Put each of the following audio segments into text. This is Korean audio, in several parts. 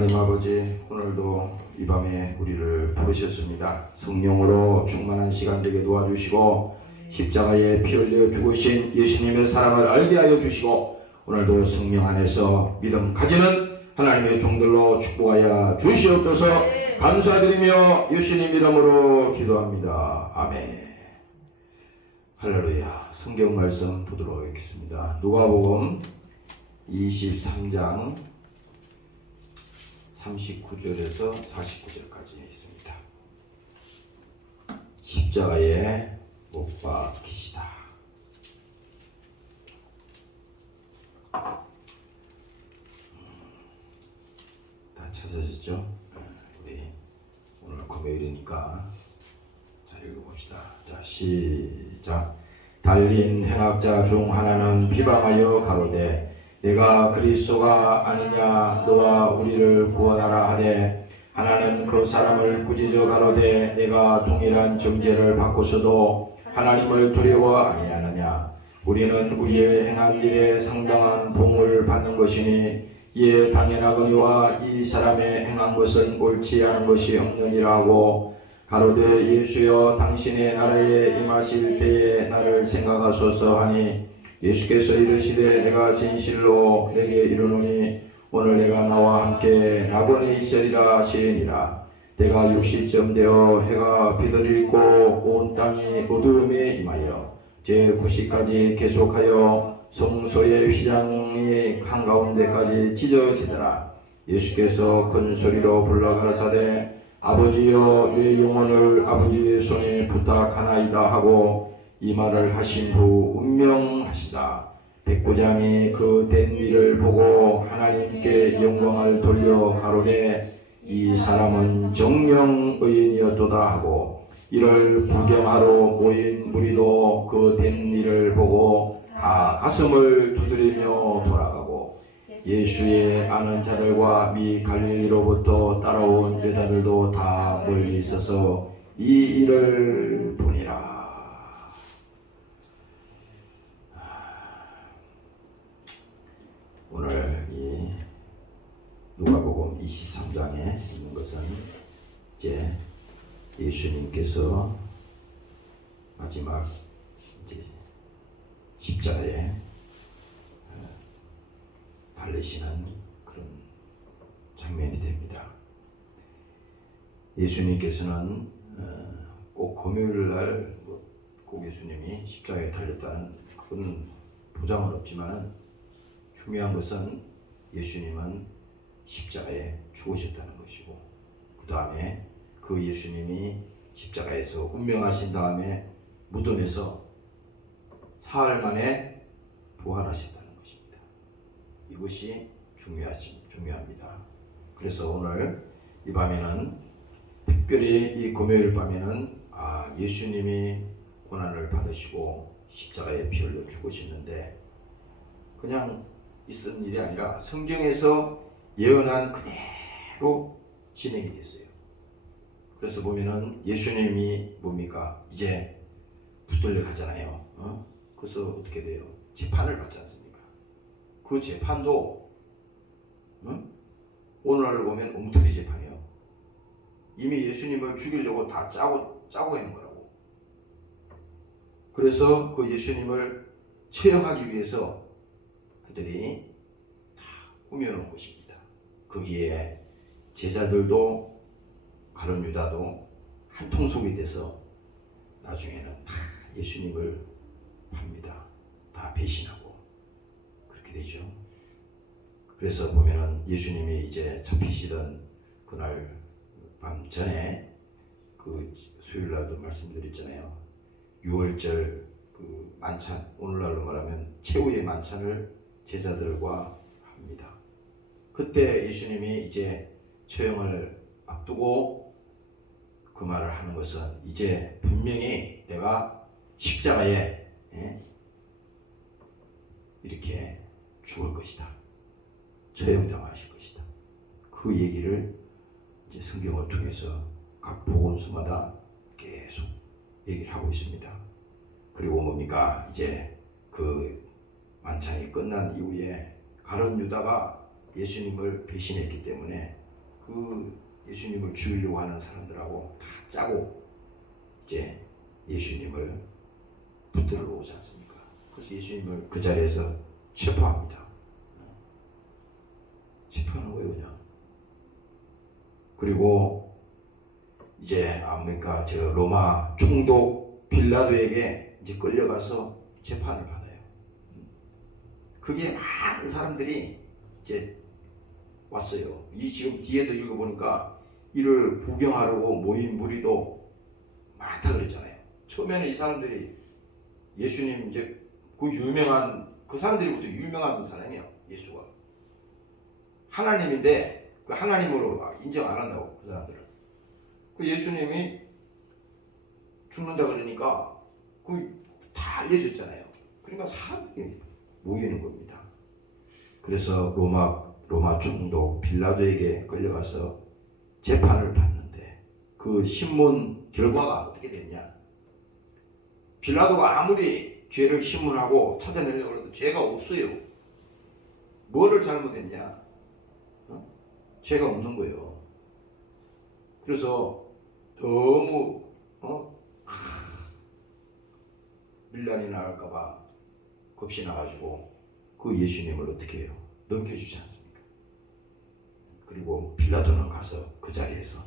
하나님 아버지, 오늘도 이 밤에 우리를 부르셨습니다. 성령으로 충만한 시간 되게 도와주시고 십자가에 피 흘려 죽으신 예수님의 사랑을 알게 하여 주시고 오늘도 성령 안에서 믿음 가지는 하나님의 종들로 축복하여 주시옵소서. 감사드리며 예수님 이름으로 기도합니다. 아멘. 할렐루야. 성경 말씀 보도록 하겠습니다. 누가복음 23장 39절에서 49절까지 있습니다. 십자가에 못 박히시다. 다 찾으셨죠? 우리 오늘 금요일이니까 잘 읽어봅시다. 자, 시작. 달린 행악자 중 하나는 비방하여 가로되 내가 그리스도가 아니냐 너와 우리를 구원하라 하되 하나는 그 사람을 꾸짖어 가로되 내가 동일한 정죄를 받고서도 하나님을 두려워 아니하느냐. 우리는 우리의 행한 일에 상당한 봉을 받는 것이니 이에 당연하거니와 이 사람의 행한 것은 옳지 않은 것이 없느니라 하고 가로되 예수여 당신의 나라에 임하실 때에 나를 생각하소서 하니 예수께서 이르시되 내가 진실로 내게 이르노니 오늘 내가 나와 함께 낙원에 있으리라 하시니라. 때가 60쯤 되어 해가 비들이고 온 땅이 어두움에 임하여 제9시까지 계속하여 성소의 휘장이 한가운데까지 찢어지더라. 예수께서 큰 소리로 불러 가라사대 아버지여 내 영혼을 아버지의 손에 부탁하나이다 하고 이 말을 하신 후 운명하시다. 백부장이 그 된 일을 보고 하나님께 영광을 돌려 가로되 이 사람은 정령 의인이었도다 하고 이를 구경하러 모인 무리도 그 된 일을 보고 다 가슴을 두드리며 돌아가고 예수의 아는 자들과 미 갈릴리로부터 따라온 여자들도 다 멀리 있어서 이 일을 보니라. 오늘 이 누가복음 23장에 있는 것은 이제 예수님께서 마지막 이제 십자가에 달리시는 그런 장면이 됩니다. 예수님께서는 꼭 금요일날 꼭 예수님이 십자가에 달렸다는 그건 보장은 없지만 중요한 것은 예수님은 십자가에 죽으셨다는 것이고 그 다음에 그 예수님이 십자가에서 운명하신 다음에 무덤에서 사흘 만에 부활하셨다는 것입니다. 이것이 중요합니다. 그래서 오늘 이 밤에는 특별히 이 금요일 밤에는 예수님이 고난을 받으시고 십자가에 피 흘려 죽으셨는데 그냥 있은 일이 아니라 성경에서 예언한 그대로 진행이 됐어요. 그래서 보면은 예수님이 뭡니까? 이제 붙들려 가잖아요. 그래서 어떻게 돼요? 재판을 받지 않습니까? 그 재판도 오늘날 보면 엉터리 재판이에요. 이미 예수님을 죽이려고 다 짜고 있는 거라고. 그래서 그 예수님을 처형하기 위해서 그들이 다 꾸며놓은 것입니다. 거기에 제자들도 가룟 유다도 한통속이 돼서 나중에는 다 예수님을 팝니다. 다 배신하고 그렇게 되죠. 그래서 보면은 예수님이 이제 잡히시던 그날 밤 전에 그 수요일날도 말씀드렸잖아요. 6월절 그 만찬, 오늘날로 말하면 최후의 만찬을 제자들과 합니다. 그때 예수님이 이제 처형을 앞두고 그 말을 하는 것은 이제 분명히 내가 십자가에 이렇게 죽을 것이다. 처형당하실 것이다. 그 얘기를 이제 성경을 통해서 각 복음서마다 계속 얘기를 하고 있습니다. 그리고 뭡니까? 이제 그 만찬이 끝난 이후에 가룟 유다가 예수님을 배신했기 때문에 그 예수님을 죽이려고 하는 사람들하고 다 짜고 이제 예수님을 붙들어 놓지 않습니까? 그래서 예수님을 그 자리에서 체포합니다. 체포하는 거예요, 그냥. 그리고 이제 아메리카 저 로마 총독 빌라도에게 이제 끌려가서 재판을 받아요. 그게 많은 사람들이 이제 왔어요. 이 지금 뒤에도 읽어보니까 이를 구경하려고 모인 무리도 많다 그랬잖아요. 처음에는 이 사람들이 예수님 이제 그 유명한 그 사람들이부터 유명한 사람이에요. 예수가 하나님인데 그 하나님으로 인정 안 한다고 그 사람들은. 그 예수님이 죽는다 그러니까 그 다 알려졌잖아요. 그러니까 사람들이 모이는 겁니다. 그래서 로마 총독 빌라도에게 끌려가서 재판을 받는데 그 신문 결과가 어떻게 됐냐? 빌라도가 아무리 죄를 신문하고 찾아내려고 해도 죄가 없어요. 뭐를 잘못했냐? 죄가 없는 거예요. 그래서 너무 밀란이 나갈까봐 겁이 나가지고 그 예수님을 어떻게 해요? 넘겨주지 않습니까? 그리고 빌라도는 가서 그 자리에서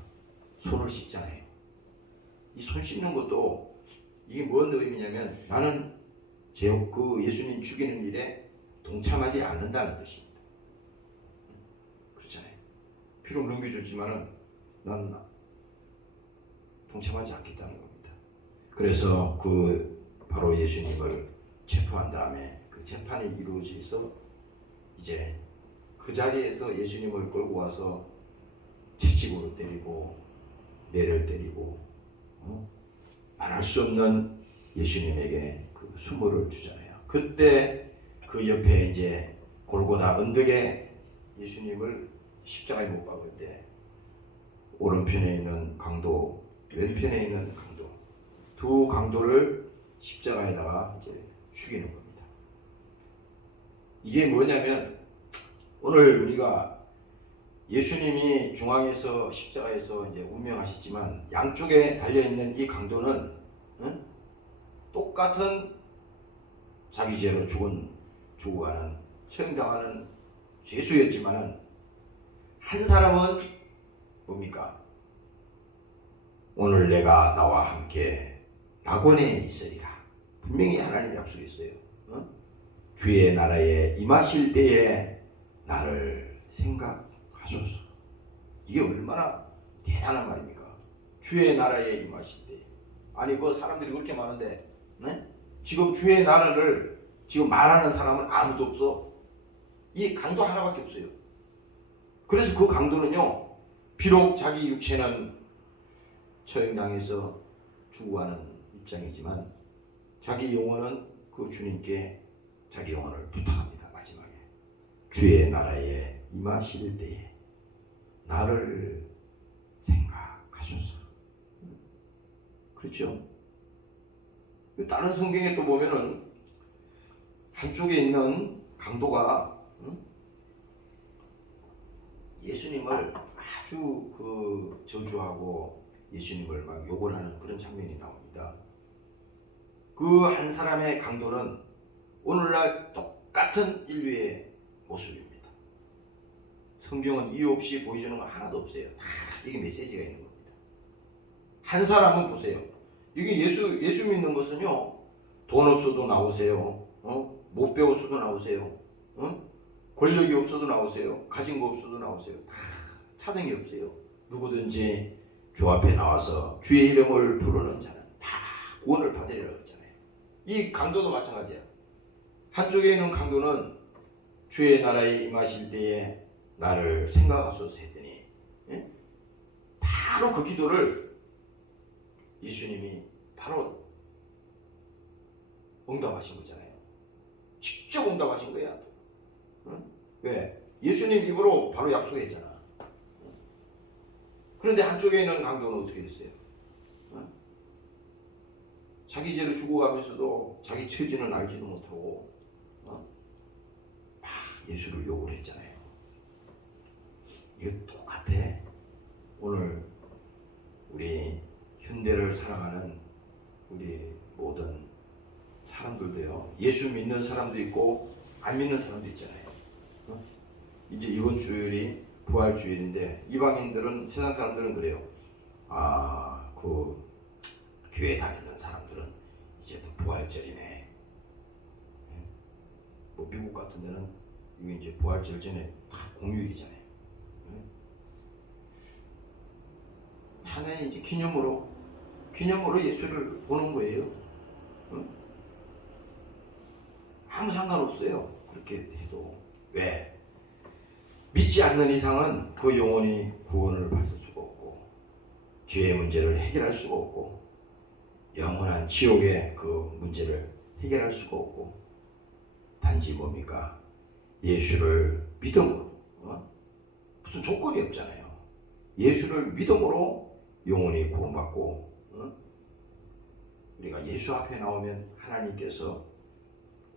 손을 씻잖아요. 이 손 씻는 것도 이게 뭔 의미냐면 나는 그 예수님 죽이는 일에 동참하지 않는다는 뜻입니다. 그렇잖아요. 피로 넘겨줬지만은 난 동참하지 않겠다는 겁니다. 그래서 그 바로 예수님을 체포한 다음에 그 재판이 이루어져서 이제 그 자리에서 예수님을 끌고 와서 채찍으로 때리고 매를 때리고 말할 수 없는 예수님에게 그 수모를 주잖아요. 그때 그 옆에 이제 골고다 언덕에 예수님을 십자가에 못 박을 때 오른편에 있는 강도, 왼편에 있는 강도, 두 강도를 십자가에다가 이제 죽이는 겁니다. 이게 뭐냐면 오늘 우리가 예수님이 중앙에서 십자가에서 이제 운명하셨지만 양쪽에 달려 있는 이 강도는 똑같은 자기 죄로 죽어가는 처형당하는 죄수였지만은 한 사람은 뭡니까? 오늘 내가 나와 함께 낙원에 있으리라. 분명히 하나님 약속했어요. 주의 나라에 임하실 때에 나를 생각하소서. 이게 얼마나 대단한 말입니까? 주의 나라에 임하실 때. 아니 그 사람들이 그렇게 많은데 지금 주의 나라를 지금 말하는 사람은 아무도 없어. 이 강도 하나밖에 없어요. 그래서 그 강도는요, 비록 자기 육체는 처형당해서 죽어가는 입장이지만 자기 영혼은 그 주님께 자기 영혼을 부탁합니다. 마지막에 주의 나라에 임하실 때에 나를 생각하소서. 그렇죠? 다른 성경에 또 보면은 한쪽에 있는 강도가 예수님을 아주 그 저주하고 예수님을 막 욕을 하는 그런 장면이 나옵니다. 그 한 사람의 강도는 오늘날 똑같은 인류의 모습입니다. 성경은 이유 없이 보여주는 거 하나도 없어요. 다 이게 메시지가 있는 겁니다. 한 사람은 보세요. 이게 예수 믿는 것은요, 돈 없어도 나오세요. 못 배웠어도 나오세요. 권력이 없어도 나오세요. 가진 거 없어도 나오세요. 다 차등이 없어요. 누구든지 주 앞에 나와서 주의 이름을 부르는 자는 다 구원을 받으리라고 했잖아요. 이 강도도 마찬가지야. 한쪽에 있는 강도는 주의 나라에 임하실 때에 나를 생각하소서 했더니 바로 그 기도를 예수님이 바로 응답하신 거잖아요. 직접 응답하신 거야. 왜? 예수님 입으로 바로 약속했잖아. 그런데 한쪽에 있는 강도는 어떻게 됐어요? 자기 죄로 죽어가면서도 자기 처지는 알지도 못하고 막 예수를 욕을 했잖아요. 이거 똑같아. 살아가는 우리 모든 사람들도요, 예수 믿는 사람도 있고 안 믿는 사람도 있잖아요. 이제 이번 주일이 부활 주일인데 이방인들은, 세상 사람들은 그래요. 그 교회 다니는 사람들은 이제 또 부활절이네. 뭐 미국 같은 데는 이게 이제 부활절 전에 다 공휴일이잖아요. 하나의 이제 기념으로 예수를 보는 거예요. 아무 상관없어요. 그렇게 해도. 왜? 믿지 않는 이상은 그 영혼이 구원을 받을 수가 없고, 죄의 문제를 해결할 수가 없고, 영원한 지옥의 그 문제를 해결할 수가 없고, 단지 뭡니까? 예수를 믿음으로, 무슨 조건이 없잖아요. 예수를 믿음으로 영혼이 구원받고, 우리가 예수 앞에 나오면 하나님께서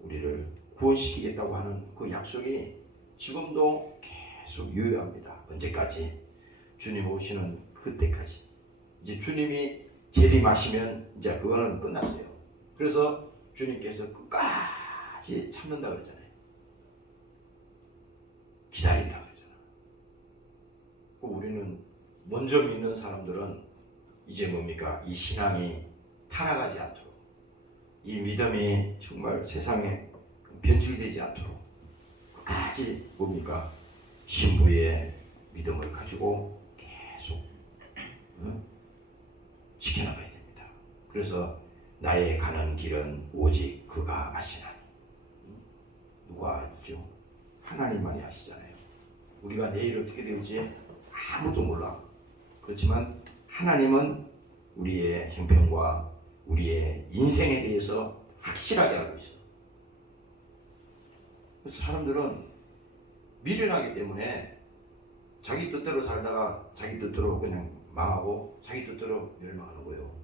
우리를 구원시키겠다고 하는 그 약속이 지금도 계속 유효합니다. 언제까지? 주님 오시는 그때까지. 이제 주님이 재림하시면 이제 그거는 끝났어요. 그래서 주님께서 끝까지 참는다 그러잖아요. 기다린다 그러잖아요. 우리는 먼저 믿는 사람들은 이제 뭡니까? 이 신앙이 타락하지 않도록, 이 믿음이 정말 세상에 변질되지 않도록 끝까지 뭡니까? 신부의 믿음을 가지고 계속 지켜나가야 됩니다. 그래서 나의 가는 길은 오직 그가 아시나니. 누가 알죠? 하나님만이 아시잖아요. 우리가 내일 어떻게 될지 아무도 몰라. 그렇지만 하나님은 우리의 형편과 우리의 인생에 대해서 확실하게 알고 있어요. 그래서 사람들은 미련하기 때문에 자기 뜻대로 살다가 자기 뜻대로 그냥 망하고 자기 뜻대로 멸망하는 거예요.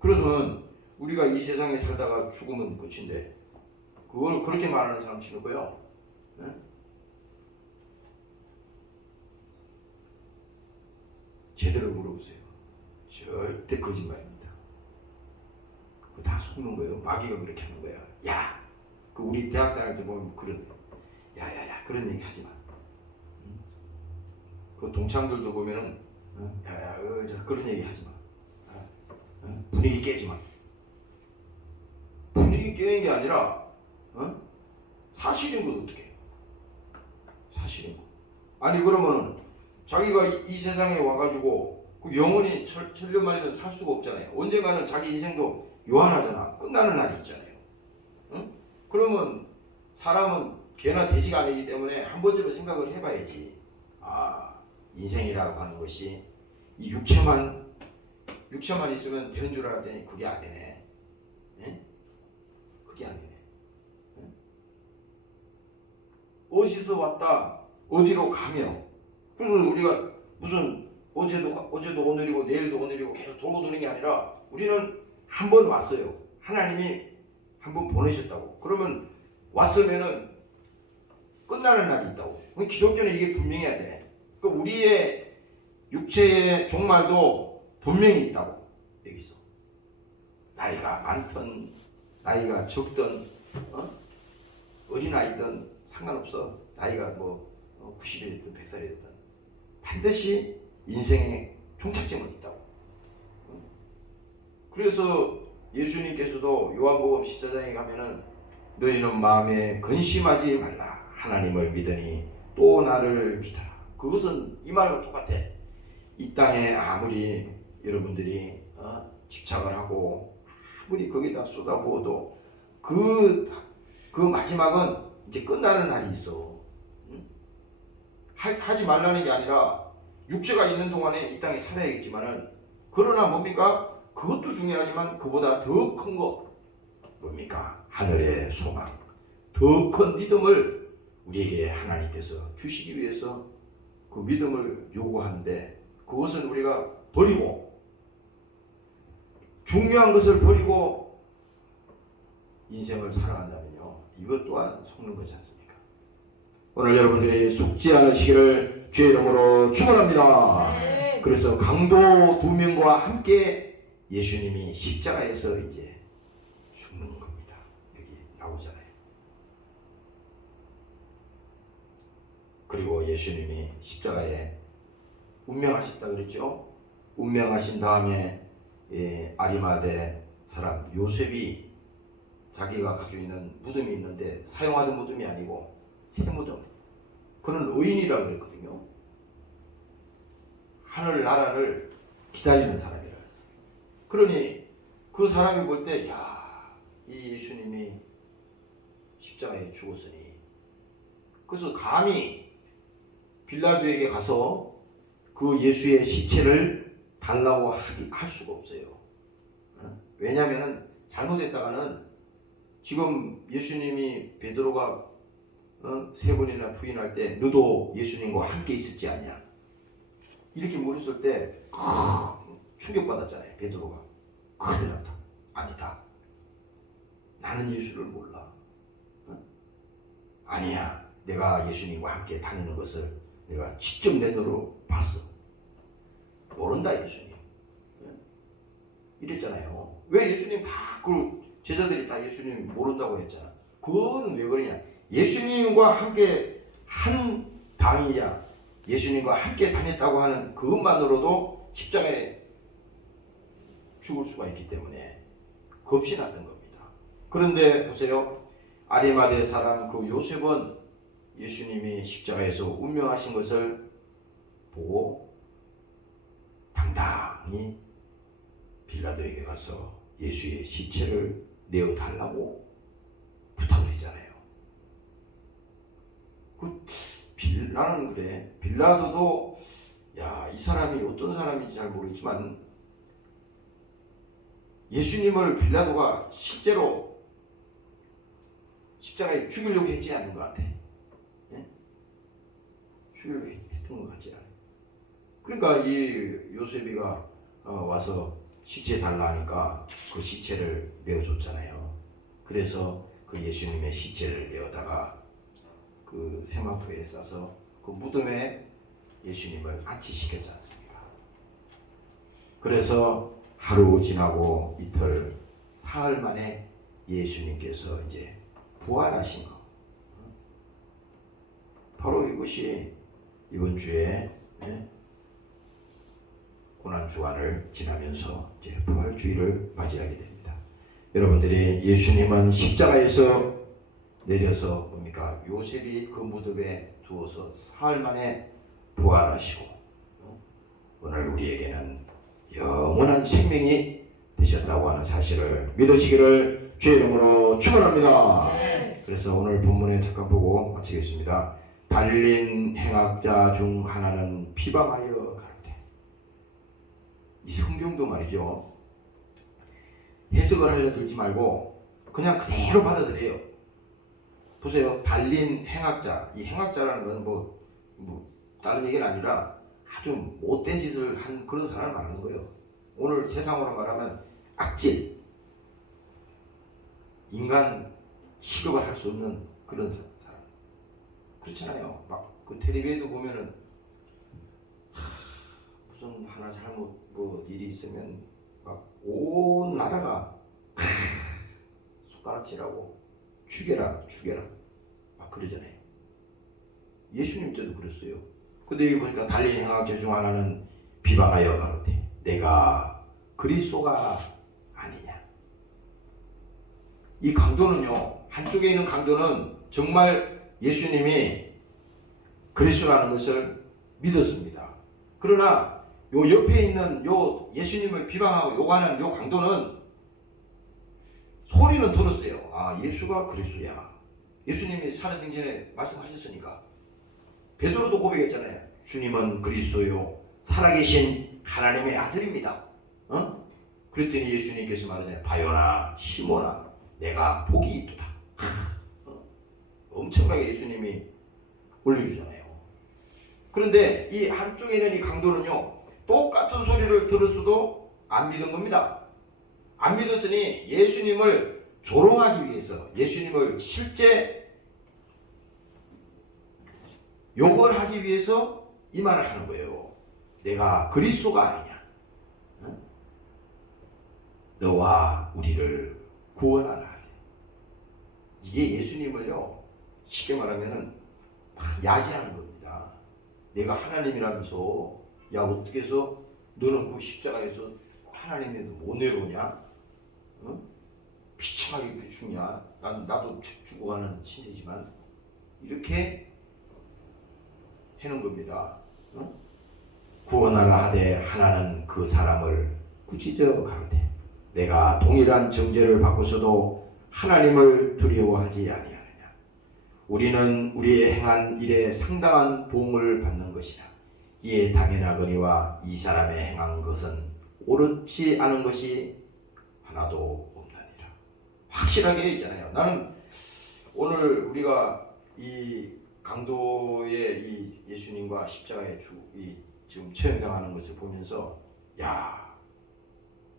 그러면 우리가 이 세상에 살다가 죽으면 끝인데 그걸 그렇게 말하는 사람 치는 거예요. 제대로 물어보세요. 절대 거짓말입니다. 그거 다 속는 거예요. 마귀가 그렇게 하는 거야. 야, 그 우리 대학 다닐 때 보면 그런, 야야야 그런 얘기 하지 마. 그 동창들도 보면은 야야 그런 얘기 하지 마. 분위기 깨지 마. 분위기 깨는 게 아니라 사실인 건 어떻게? 사실인 거. 아니 그러면은 자기가 이 세상에 와가지고 그 영원히 천년만년 살 수가 없잖아요. 언젠가는 자기 인생도 요한하잖아. 끝나는 날이 있잖아요. 그러면 사람은 개나 돼지가 아니기 때문에 한 번쯤은 생각을 해봐야지. 인생이라고 하는 것이 이 육체만 있으면 되는 줄 알았더니 그게 아니네. 그게 아니네. 어디서 왔다 어디로 가며. 그래서 우리가 무슨 어제도 오늘이고 내일도 오늘이고 계속 돌고 도는 게 아니라 우리는 한 번 왔어요. 하나님이 한 번 보내셨다고. 그러면 왔으면은 끝나는 날이 있다고. 기독교는 이게 분명해야 돼. 그러니까 우리의 육체의 종말도 분명히 있다고. 여기서 나이가 많든 나이가 적든 어린아이든 상관없어. 나이가 뭐 90이 됐든 100살이 됐든 반드시 인생의 종착점은 있다고. 그래서 예수님께서도 요한복음 14장에 가면은 너희는 마음에 근심하지 말라. 하나님을 믿으니 또 나를 믿어라. 그것은 이 말과 똑같아. 이 땅에 아무리 여러분들이 집착을 하고 아무리 거기다 쏟아부어도 그 마지막은 이제 끝나는 날이 있어. 하지 말라는 게 아니라 육체가 있는 동안에 이 땅에 살아야겠지만은, 그러나 뭡니까? 그것도 중요하지만 그보다 더 큰 거 뭡니까? 하늘의 소망, 더 큰 믿음을 우리에게 하나님께서 주시기 위해서 그 믿음을 요구하는데, 그것은 우리가 버리고, 중요한 것을 버리고 인생을 살아간다면요, 이것 또한 속는 거지 않습니까? 오늘 여러분들이 속지 않으시기를 주의 이름으로 축원합니다. 그래서 강도 두 명과 함께 예수님이 십자가에서 이제 죽는 겁니다. 여기 나오잖아요. 그리고 예수님이 십자가에 운명하셨다 그랬죠. 운명하신 다음에 아리마대 사람 요셉이 자기가 가지고 있는 무덤이 있는데 사용하던 무덤이 아니고 새 무덤. 그는 의인이라고 그랬거든요. 하늘 나라를 기다리는 사람이라 그랬어요. 그러니 그 사람이 볼 때, 야, 이 예수님이 십자가에 죽었으니, 그래서 감히 빌라도에게 가서 그 예수의 시체를 달라고 할 수가 없어요. 왜냐하면 잘못했다가는 지금 예수님이 베드로가 세 번이나 부인할 때 너도 예수님과 함께 있었지 않냐? 이렇게 물었을 때 충격받았잖아요. 베드로가. 큰일 났다. 아니다. 나는 예수를 몰라. 아니야. 내가 예수님과 함께 다니는 것을 내가 직접 내 눈으로 봤어. 모른다 예수님. 이랬잖아요. 왜 예수님 그 제자들이 다 예수님 모른다고 했잖아. 그건 왜 그러냐? 예수님과 함께 한 당이야. 예수님과 함께 다녔다고 하는 그것만으로도 십자가에 죽을 수가 있기 때문에 겁이 났던 겁니다. 그런데 보세요. 아리마대 사람 그 요셉은 예수님이 십자가에서 운명하신 것을 보고 당당히 빌라도에게 가서 예수의 시체를 내어달라고 부탁을 했잖아요. 나는 그래. 빌라도도 이 사람이 어떤 사람인지 잘 모르겠지만 예수님을 빌라도가 실제로 십자가에 죽이려고 했지 않은 것 같아. 네? 죽이려고 했던 것 같지 않아. 그러니까 이 요셉이가 와서 시체 달라 하니까 그 시체를 내어줬잖아요. 그래서 그 예수님의 시체를 내어다가 그 세마포에 싸서 그 무덤에 예수님을 안치시켰지 않습니까? 그래서 하루 지나고 이틀, 사흘 만에 예수님께서 이제 부활하신 거. 바로 이것이 이번 주에 고난주간을 지나면서 이제 부활주의를 맞이하게 됩니다. 여러분들이 예수님은 십자가에서 내려서 뭡니까? 요셉이 그 무덤에 두어서 사흘 만에 부활하시고 오늘 우리에게는 영원한 생명이 되셨다고 하는 사실을 믿으시기를 주의 이름으로 축원합니다. 그래서 오늘 본문에 잠깐 보고 마치겠습니다. 달린 행악자 중 하나는 비방하여 가로되. 이 성경도 말이죠. 해석을 하려 들지 말고 그냥 그대로 받아들여요. 보세요. 달린 행악자. 이 행악자라는 건 뭐 다른 얘기는 아니라 아주 못된 짓을 한 그런 사람을 말하는 거예요. 오늘 세상으로 말하면 악질. 인간 취급을 할 수 없는 그런 사람. 그렇잖아요. 막 그 텔레비에도 보면은 무슨 하나 잘못 일이 있으면 막 온 나라가 숟가락질하고 죽여라 막 그러잖아요. 예수님 때도 그랬어요. 근데 여기 보니까 달린 행악자 중 하나는 비방하여 가로되 내가 그리스도가 아니냐. 이 강도는요, 한쪽에 있는 강도는 정말 예수님이 그리스도라는 것을 믿었습니다. 그러나 요 옆에 있는 요 예수님을 비방하고 욕하는 요 강도는 소리는 들었어요. 아, 예수가 그리스도야. 예수님이 살아생전에 말씀하셨으니까. 베드로도 고백했잖아요. 주님은 그리스도요, 살아계신 하나님의 아들입니다. 그랬더니 예수님께서 말하잖아요. 바요나 시몬아, 내가 복이 있도다. 엄청나게 예수님이 올려주잖아요. 그런데 이 한쪽에 있는 이 강도는요, 똑같은 소리를 들었어도 안 믿은 겁니다. 안 믿었으니 예수님을 조롱하기 위해서, 예수님을 실제 욕을 하기 위해서 이 말을 하는 거예요. 내가 그리스도가 아니냐? 어? 너와 우리를 구원하라 하되. 이게 예수님을요, 쉽게 말하면은 야지하는 겁니다. 내가 하나님이라면서, 야, 어떻게 해서 너는 그 십자가에서 하나님에도 못 내려오냐? 어? 비참하게 그 죽냐? 나도 죽어가는 신세지만, 이렇게 해놓은 겁니다. 어? 구원하라 하되 하나는 그 사람을 꾸짖어 가로되 내가 동일한 정죄를 받고서도 하나님을 두려워하지 아니하느냐. 우리는 우리의 행한 일에 상당한 보응을 받는 것이라. 이에 당연하거니와 이 사람의 행한 것은 옳지 않은 것이 하나도 없느니라. 확실하게 있잖아요. 나는 오늘 우리가 이 강도의 이 예수님과 십자가의 지금 처형당하는 것을 보면서, 야,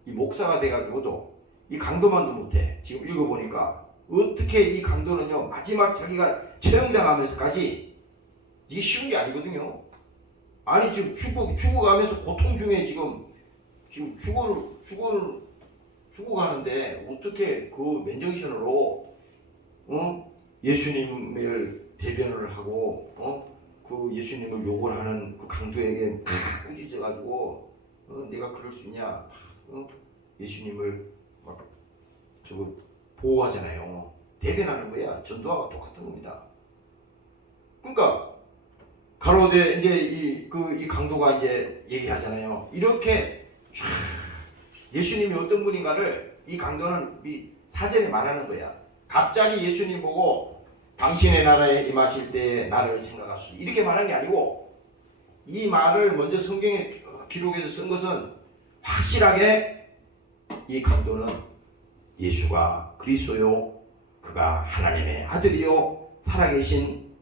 이 목사가 돼가지고도 이 강도만도 못해. 지금 읽어보니까 어떻게 이 강도는요, 마지막 자기가 처형당하면서까지, 이게 쉬운 게 아니거든요. 아니 지금 죽어가면서 고통 중에 지금 죽어가는데 어떻게 그 맨정신으로 예수님을 대변을 하고 그 예수님을 욕을 하는 그 강도에게 꾸짖어가지고 내가 그럴 수 있냐? 예수님을 막 저거 보호하잖아요. 대변하는 거야. 전도와 똑같은 겁니다. 그러니까 가로되 이제 이 강도가 이제 얘기하잖아요. 이렇게 예수님이 어떤 분인가를 이 강도는 이 사전에 말하는 거야. 갑자기 예수님 보고 당신의 나라에 임하실 때 나를 생각하소서 이렇게 말한 게 아니고, 이 말을 먼저 성경에 기록해서 쓴 것은 확실하게 이 강도는 예수가 그리스도요, 그가 하나님의 아들이요 살아계신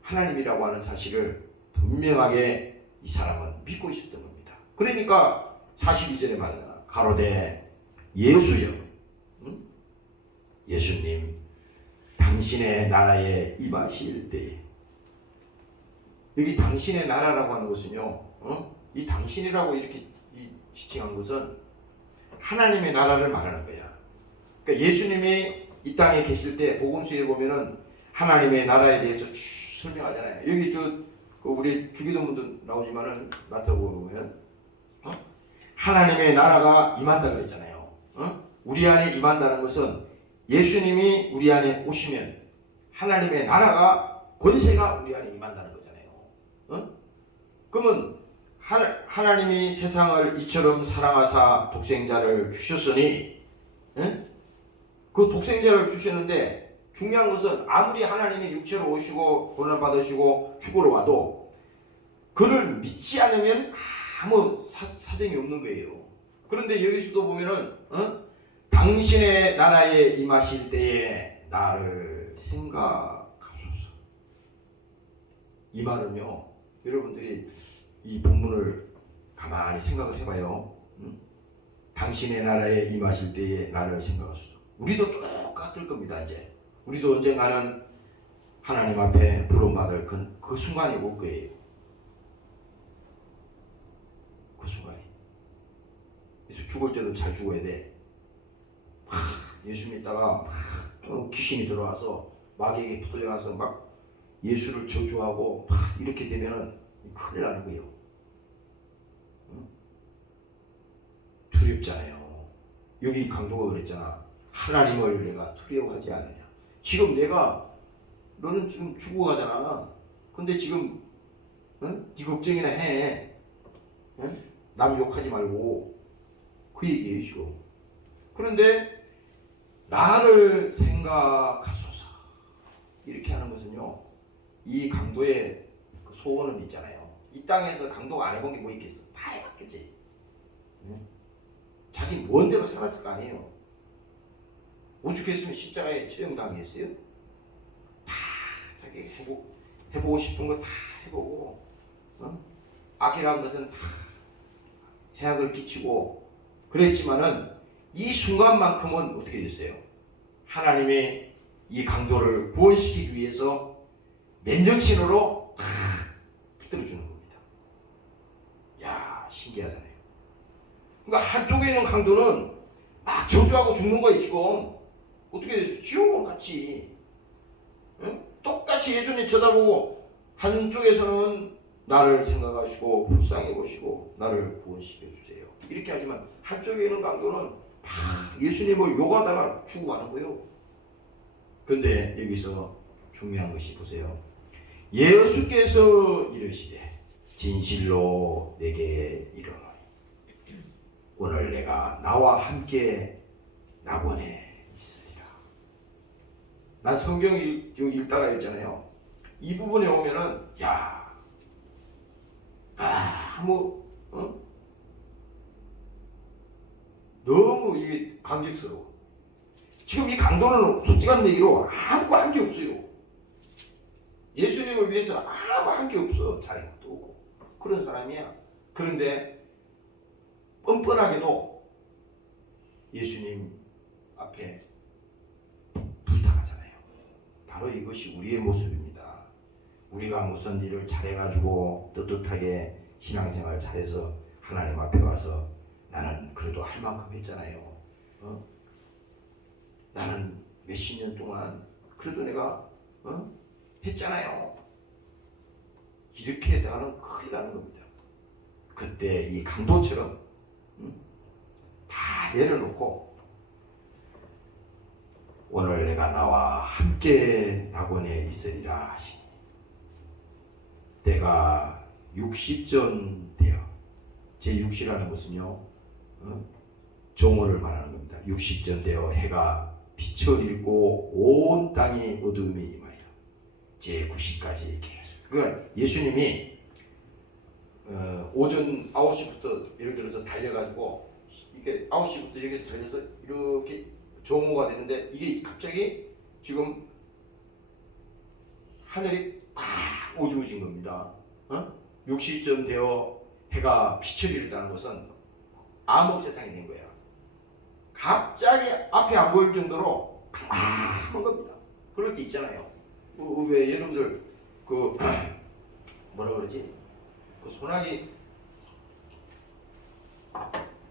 하나님이라고 하는 사실을 분명하게 이 사람은 믿고 있었던 겁니다. 그러니까 42절에 말하잖아. 가로되 예수여, 예수님 당신의 나라에 임하실 때에. 여기 당신의 나라라고 하는 것은요, 이 당신이라고 이렇게 지칭한 것은 하나님의 나라를 말하는 거야. 그러니까 예수님이 이 땅에 계실 때 복음서에 보면은 하나님의 나라에 대해서 설명하잖아요. 여기 우리 주기도문도 나오지만은 마태복음 보면 하나님의 나라가 임한다 그랬잖아요. 우리 안에 임한다는 것은 예수님이 우리 안에 오시면 하나님의 나라가, 권세가 우리 안에 임한다는 거잖아요. 그러면 하나님이 세상을 이처럼 사랑하사 독생자를 주셨으니, 그 독생자를 주셨는데 중요한 것은 아무리 하나님이 육체로 오시고 고난 받으시고 죽으러 와도 그를 믿지 않으면 아무 사정이 없는 거예요. 그런데 여기서도 보면은 당신의 나라에 임하실 때에 나를 생각하소서. 이 말은요, 여러분들이 이 본문을 가만히 생각을 해봐요. 당신의 나라에 임하실 때에 나를 생각하소서. 우리도 똑같을 겁니다. 이제 우리도 언젠가는 하나님 앞에 부름받을 그 순간이 올 거예요. 그 순간이. 그래서 죽을 때도 잘 죽어야 돼. 예수 믿다가 귀신이 들어와서 마귀에게 붙들려가서 막 예수를 저주하고 이렇게 되면은 큰일 나는 거예요. 두렵잖아요. 여기 강도가 그랬잖아. 하나님을 내가 두려워하지 않느냐. 지금 너는 지금 죽어가잖아. 근데 지금 네 걱정이나 해. 남 욕하지 말고. 그 얘기예요 지금. 그런데 나를 생각하소서 이렇게 하는 것은요, 이 강도의 그 소원은 있잖아요. 이 땅에서 강도가 안 해본 게 뭐 있겠어? 다 해봤겠지. 자기 뭔대로 살았을 거 아니에요. 오죽했으면 십자가에 처형당했어요. 다 자기 해보고 싶은 거 다 해보고, 악이라는 것은 다 해악을 끼치고 그랬지만은 이 순간만큼은 어떻게 됐어요? 하나님이 이 강도를 구원시키기 위해서 맨정신으로 붙들어주는 겁니다. 야, 신기하잖아요. 그러니까 한쪽에 있는 강도는 막 저주하고 죽는 거예요. 지금 어떻게 지옥은 같이, 응? 똑같이 예수님 쳐다보고 한쪽에서는 나를 생각하시고 불쌍히 보시고 나를 구원시켜 주세요. 이렇게 하지만 한쪽에 있는 강도는 막 예수님을 욕하다가 죽어가는 거예요. 그런데 여기서 중요한 것이 보세요. 예수께서 이르시되 진실로 내게 이르노니 오늘 내가 나와 함께 낙원에 있으리라. 난 성경 읽다가 있잖아요. 이 부분에 오면은 너무 이게 감격스러워. 지금 이 강도는 솔직한 얘기로 아무 한 게 없어요. 예수님을 위해서 아무 한 게 없어. 자격도 없고 그런 사람이야. 그런데 뻔뻔하게도 예수님 앞에 부탁하잖아요. 바로 이것이 우리의 모습입니다. 우리가 무슨 일을 잘해가지고 떳떳하게 신앙생활 잘해서 하나님 앞에 와서 나는 그래도 할 만큼 했잖아요. 나는 몇십 년 동안 그래도 내가 했잖아요. 이렇게 나는 큰일 나는 겁니다. 그때 이 강도처럼 다 내려놓고 오늘 내가 나와 함께 낙원에 있으리라 하시니 때가 60전 되어 제6시라는 것은요 정오를 말하는 겁니다. 60전 되어 해가 빛을 잃고 온 땅이 어두움이 임하여 제9시까지 계속. 그러니까 예수님이 오전 9시부터 예를 들어서 달려가지고 이게 9시부터 여기서 달려서 이렇게 정오가 되는데 이게 갑자기 지금 하늘이 꽉 어두워진 겁니다. 60전 되어 해가 빛을 잃었다는 것은 암흑 세상이 된 거예요. 갑자기 앞이 안 보일 정도로 깜깜한 겁니다. 그럴 때 있잖아요. 왜 여러분들 그 뭐라 그러지? 그 소나기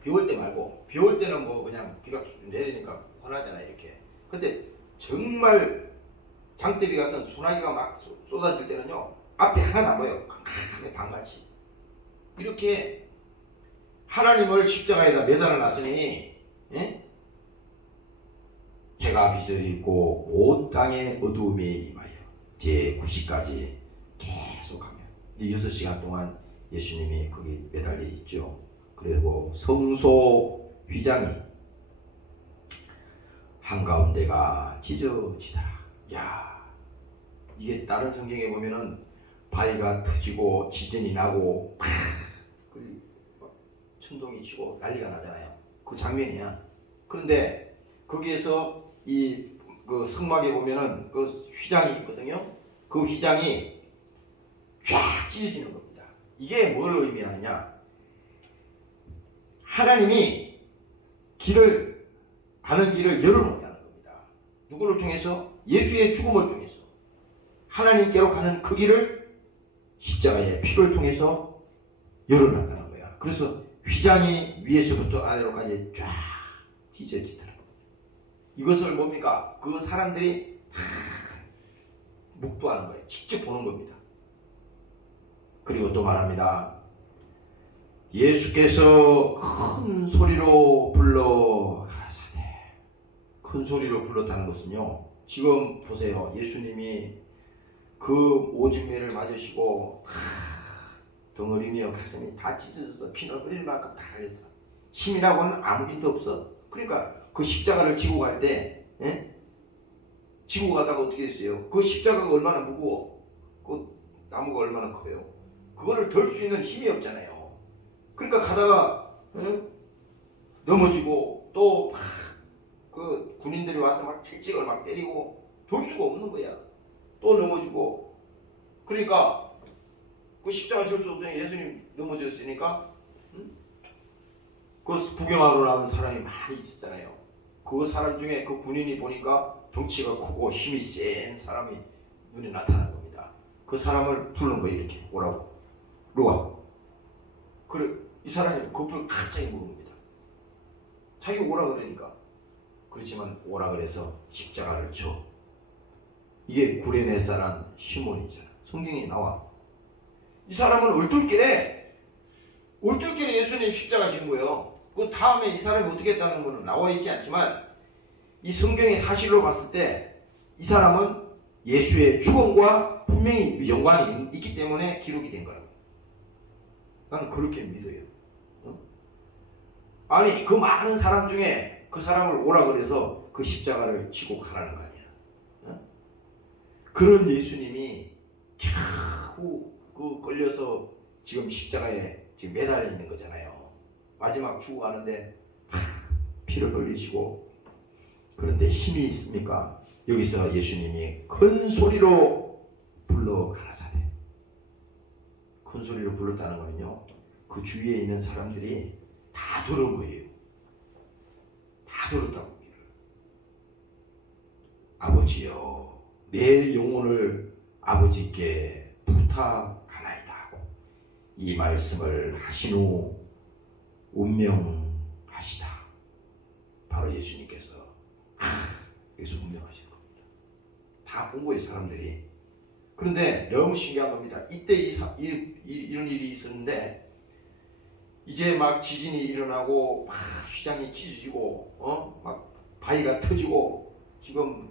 비 올 때 말고 비 올 때는 뭐 그냥 비가 내리니까 훤하잖아요. 이렇게. 근데 정말 장대비 같은 소나기가 막 쏟아질 때는요 앞이 하나 안 보여요. 깜깜해 밤같이. 이렇게 하나님을 십자가에다 매달아 놨으니 해가 빛을 잃고 온 땅에 어두움이 임하여 제9시까지 계속하며 이제 6시간 동안 예수님이 거기 매달려 있죠. 그리고 성소 휘장이 한가운데가 찢어지더라. 야, 이게 다른 성경에 보면은 바위가 터지고 지진이 나고 그리고 천둥이 치고 난리가 나잖아요. 그 장면이야. 그런데 거기에서 그 성막에 보면은 그 휘장이 있거든요. 그 휘장이 쫙 찢어지는 겁니다. 이게 뭘 의미하느냐? 하나님이 가는 길을 열어놓는다는 겁니다. 누구를 통해서? 예수의 죽음을 통해서. 하나님께로 가는 그 길을 십자가의 피를 통해서 열어놨다는 거야. 그래서 휘장이 위에서부터 아래로까지 쫙 찢어지더라고요. 이것을 뭡니까? 그 사람들이 다 묵도하는 거예요. 직접 보는 겁니다. 그리고 또 말합니다. 예수께서 큰 소리로 불러 가라사대. 큰 소리로 불렀다는 것은요. 지금 보세요. 예수님이 그 오진매를 맞으시고 덩어리며 가슴이 다 찢어져서 피는 흐릴 만큼 다 흘렸어. 힘이라고는 아무 힘도 없어. 그러니까 그 십자가를 지고 갈 때 지고 가다가 어떻게 했어요? 그 십자가가 얼마나 무거워. 그 나무가 얼마나 커요. 그거를 덜 수 있는 힘이 없잖아요. 그러니까 가다가 넘어지고 또 그 군인들이 와서 막 채찍을 막 때리고 돌 수가 없는 거야. 또 넘어지고. 그러니까 그 십자가 질 수 없으니 예수님 넘어졌으니까 그 구경하러 나온 사람이 많이 있었잖아요. 그 사람 중에 그 군인이 보니까 덩치가 크고 힘이 센 사람이 눈에 나타난 겁니다. 그 사람을 부른 거예요. 이렇게 오라고. 로아. 그래 이 사람이 겁을 갑자기 먹습니다. 자기 오라 그러니까. 그렇지만 오라 그래서 십자가를 줘. 이게 구레네사란 시몬이잖아. 성경에 나와. 이 사람은 올돌길에 예수님 십자가 진 거예요. 그 다음에 이 사람이 어떻게 했다는 거는 나와 있지 않지만 이 성경의 사실로 봤을 때 이 사람은 예수의 죽음과 분명히 연관이 있기 때문에 기록이 된 거라고. 나는 그렇게 믿어요. 아니 그 많은 사람 중에 그 사람을 오라 그래서 그 십자가를 지고 가라는 거 아니야. 그런 예수님이 겨우 그 걸려서 지금 십자가에 지금 매달려 있는 거잖아요. 마지막 죽어가는데 피를 흘리시고. 그런데 힘이 있습니까? 여기서 예수님이 큰 소리로 불러 가라사대. 큰 소리로 불렀다는 거는요, 그 주위에 있는 사람들이 다 들은 거예요. 다 들었다고. 아버지여, 내 영혼을 아버지께 부탁하나이다 하고 이 말씀을 하신 후 운명하시다. 바로 예수님께서 여기서 운명하시는 겁니다. 다 본 거예요, 사람들이. 그런데 너무 신기한 겁니다. 이때 이런 일이 있었는데 이제 막 지진이 일어나고 막 휘장이 찢어지고 막 바위가 터지고 지금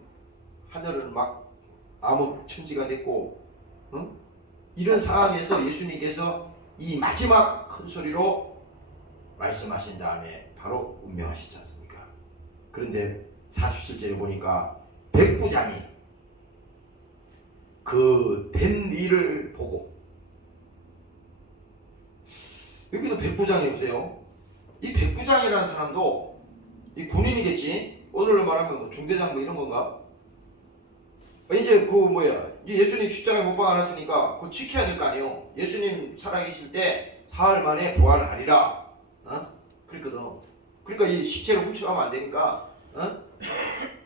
하늘은 막 암흑천지가 됐고 이런 상황에서 예수님께서 이 마지막 큰 소리로 말씀하신 다음에 바로 운명하시지 않습니까? 그런데 47절에 보니까 백부장이 그 된 일을 보고, 여기도 백부장이 없어요. 이 백부장이라는 사람도 이 군인이겠지. 오늘로 말하면 뭐 중대장 뭐 이런 건가? 이제 예수님 십자가에 못 박아놨으니까 그거 지켜야 될 거 아니에요. 예수님 살아계실 때 사흘 만에 부활을 하리라. 그랬거든. 그러니까 이 시체를 훔쳐가면 안 되니까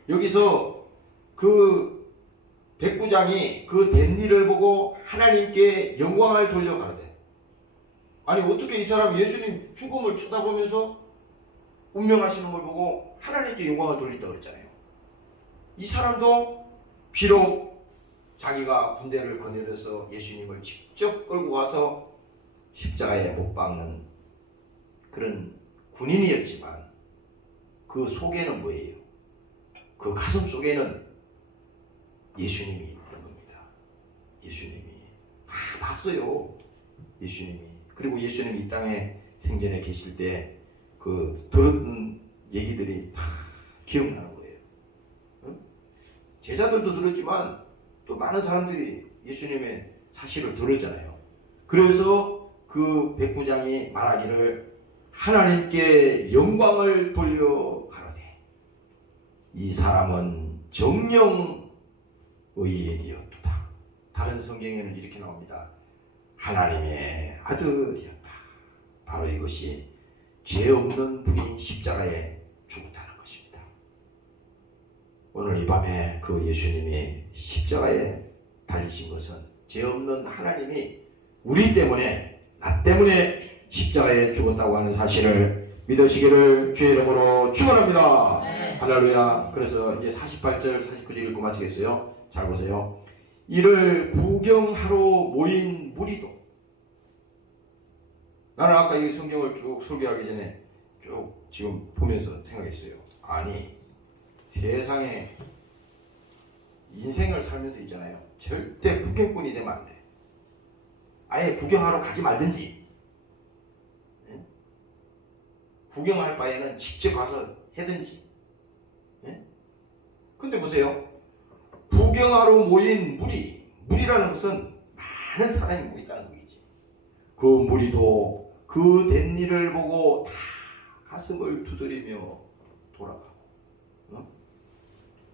여기서 그 백부장이 그 된 일을 보고 하나님께 영광을 돌려 가로되. 아니 어떻게 이 사람 예수님 죽음을 쳐다보면서 운명하시는 걸 보고 하나님께 영광을 돌린다 그랬잖아요. 이 사람도 비록 자기가 군대를 거느려서 예수님을 직접 끌고 가서 십자가에 못 박는 그런 군인이었지만 그 속에는 뭐예요? 그 가슴 속에는 예수님이 있던 겁니다. 예수님이 다 봤어요. 예수님이. 그리고 예수님이 이 땅에 생전에 계실 때 그 들은 얘기들이 다 기억나는 거예요. 제자들도 들었지만 또 많은 사람들이 예수님의 사실을 들었잖아요. 그래서 그 백부장이 말하기를 하나님께 영광을 돌려 가로되 이 사람은 정령 의인이었도다. 다른 성경에는 이렇게 나옵니다. 하나님의 아들이었다. 바로 이것이 죄 없는 분이 십자가에 죽었다는 것입니다. 오늘 이 밤에 그 예수님이 십자가에 달리신 것은 죄 없는 하나님이 우리 때문에, 나 때문에 십자가에 죽었다고 하는 사실을 믿으시기를 주의 이름으로 축원합니다. 네. 할렐루야. 그래서 이제 48절 49절 읽고 마치겠어요. 잘 보세요. 이를 구경하러 모인 무리도. 나는 아까 이 성경을 쭉 설교하기 전에 쭉 지금 보면서 생각했어요. 아니 세상에 인생을 살면서 있잖아요. 절대 구경꾼이 되면 안 돼. 아예 구경하러 가지 말든지. 네? 구경할 바에는 직접 가서 해든지. 네? 근데 보세요. 구경하러 모인 무리라는 것은 많은 사람이 모였다는 거겠지. 그 무리도 그 된 일을 보고 다 가슴을 두드리며 돌아가고.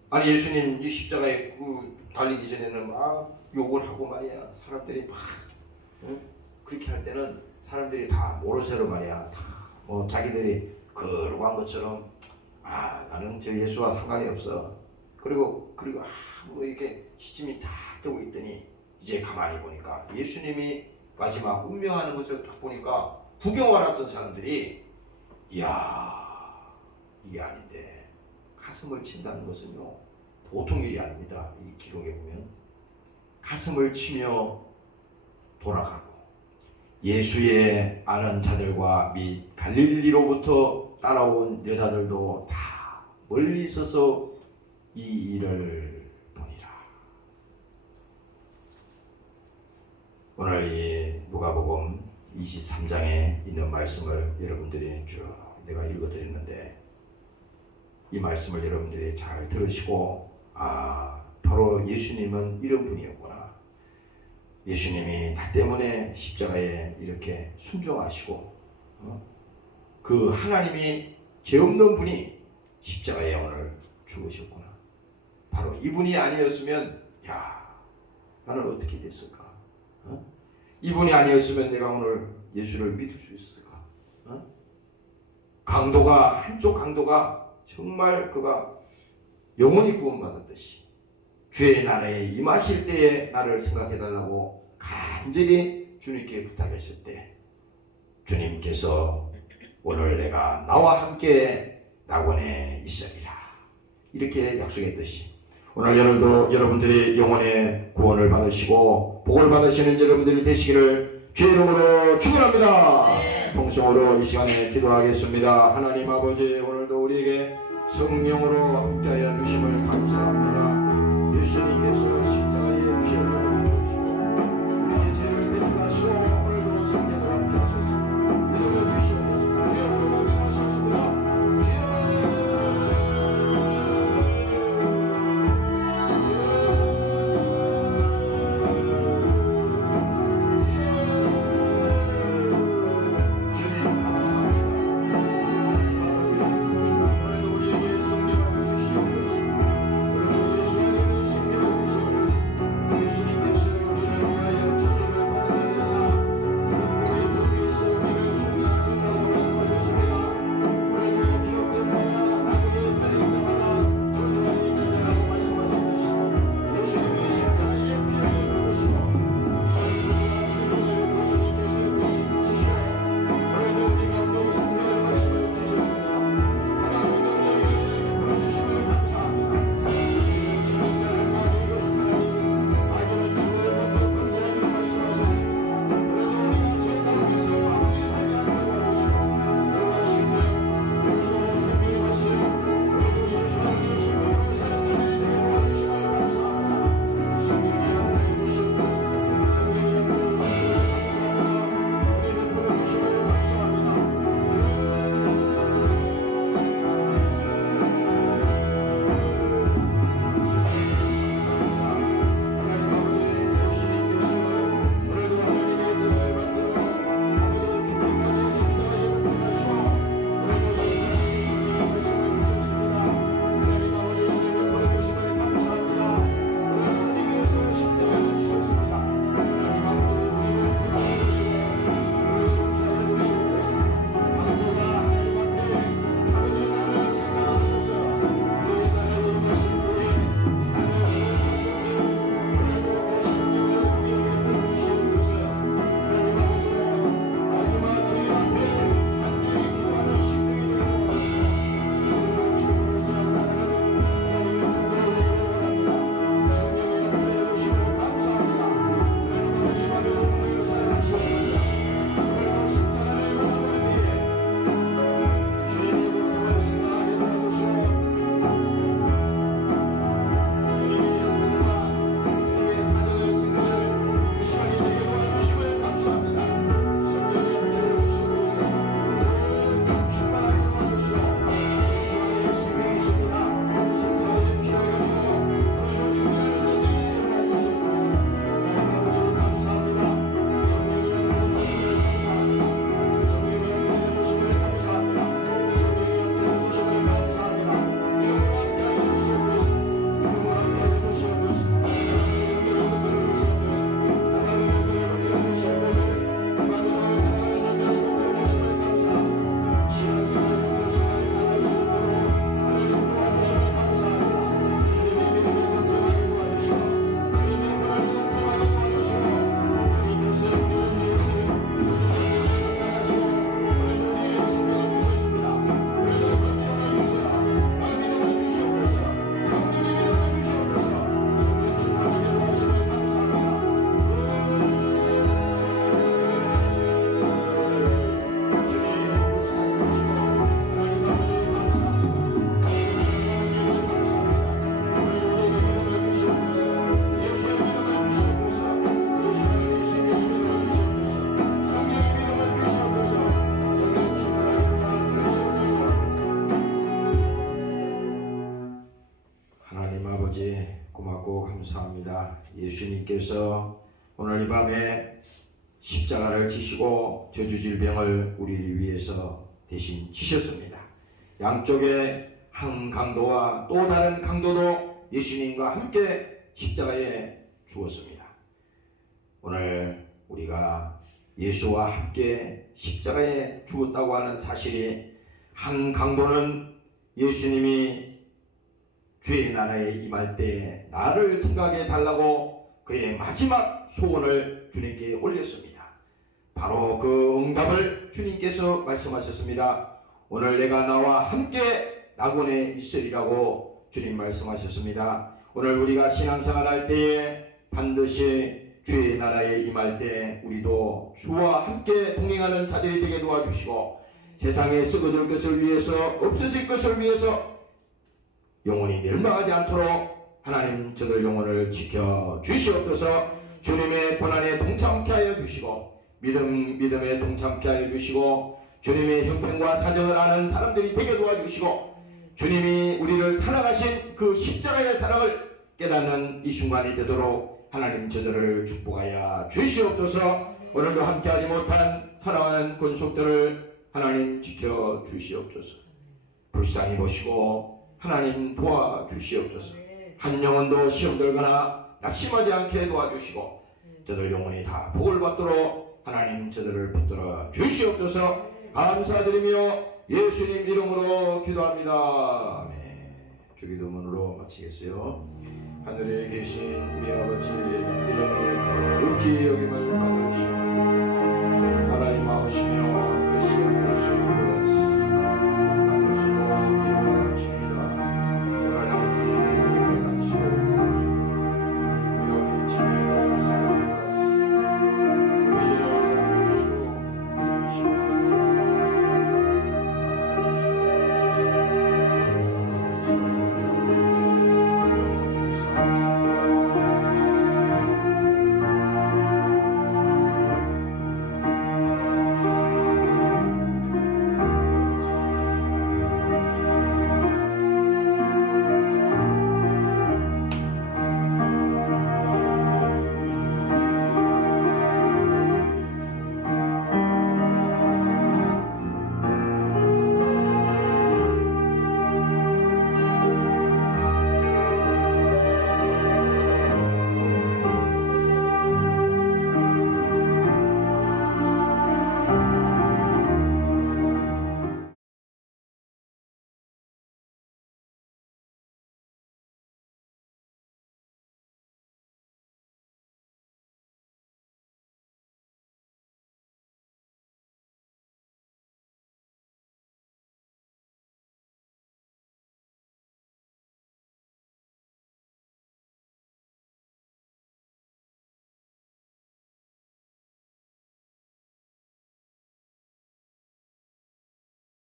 아니 예수님 이 십자가에 달리기 전에는 막 욕을 하고 말이야. 사람들이 막 그렇게 할 때는 사람들이 다 모르쇠로 말이야. 다 뭐 자기들이 거룩한 것처럼 나는 저 예수와 상관이 없어. 그리고 뭐 이렇게 시침이 다 뜨고 있더니 이제 가만히 보니까 예수님이 마지막 운명하는 것을 딱 보니까 구경을 왔던 사람들이 이야 이게 아닌데 가슴을 친다는 것은요 보통 일이 아닙니다. 이 기록에 보면 가슴을 치며 돌아가고 예수의 아는 자들과 및 갈릴리로부터 따라온 여자들도 다 멀리 있어서 이 일을 보니라. 오늘 이 누가복음 23장에 있는 말씀을 여러분들이 쭉 내가 읽어드렸는데 이 말씀을 여러분들이 잘 들으시고 바로 예수님은 이런 분이었구나. 예수님이 나 때문에 십자가에 이렇게 순종하시고 그 하나님이 죄 없는 분이 십자가에 오늘 죽으셨구나. 바로 이분이 아니었으면 나는 어떻게 됐을까? 이분이 아니었으면 내가 오늘 예수를 믿을 수 있을까? 한쪽 강도가 정말 그가 영원히 구원받았듯이 주의 나라에 임하실 때에 나를 생각해달라고 간절히 주님께 부탁했을 때 주님께서 오늘 내가 나와 함께 낙원에 있으리라 이렇게 약속했듯이 오늘 여러분들이 영혼의 구원을 받으시고 복을 받으시는 여러분들이 되시기를 주의 이름으로 축원합니다. 통성으로 이 시간에 기도하겠습니다. 하나님 아버지 오늘도 우리에게 성령으로 함께하여 주심을 감사합니다. 예수님께서 십자가의 피 흘려 주시고 우리의 죄를 대속하시고 오늘도 성령으로 함께하셨습니다. 믿음을 주시옵소서. 주의 이름으로 명하셨습니다. 예수님께서 오늘 이 밤에 십자가를 지시고 저주질병을 우리를 위해서 대신 지셨습니다. 양쪽에 한 강도와 또 다른 강도도 예수님과 함께 십자가에 죽었습니다. 오늘 우리가 예수와 함께 십자가에 죽었다고 하는 사실이, 한 강도는 예수님이 죄의 나라에 임할 때 나를 생각해 달라고 그의 마지막 소원을 주님께 올렸습니다. 바로 그 응답을 주님께서 말씀하셨습니다. 오늘 내가 나와 함께 낙원에 있으리라고 주님 말씀하셨습니다. 오늘 우리가 신앙생활 할 때에 반드시 주의 나라에 임할 때 우리도 주와 함께 동행하는 자들이 되게 도와주시고, 세상에 썩어질 것을 위해서, 없어질 것을 위해서 영혼이 멸망하지 않도록 하나님 저들 영혼을 지켜 주시옵소서. 주님의 고난에 동참케 하여 주시고, 믿음에 동참케 하여 주시고, 주님의 형편과 사정을 아는 사람들이 되게 도와주시고, 주님이 우리를 사랑하신 그 십자가의 사랑을 깨닫는 이 순간이 되도록 하나님 저들을 축복하여 주시옵소서. 오늘도 함께하지 못한 사랑하는 권속들을 하나님 지켜 주시옵소서. 불쌍히 보시고 하나님 도와주시옵소서. 한 영혼도 시험 들거나 낙심하지 않게 도와주시고, 저들 영혼이 다 복을 받도록 하나님 저들을 붙들어 주시옵소서. 감사드리며 예수님 이름으로 기도합니다. 아멘. 주기도문으로 마치겠어요. 하늘에 계신 우리 아버지, 이름이 거룩히 여김을 받으시옵소서.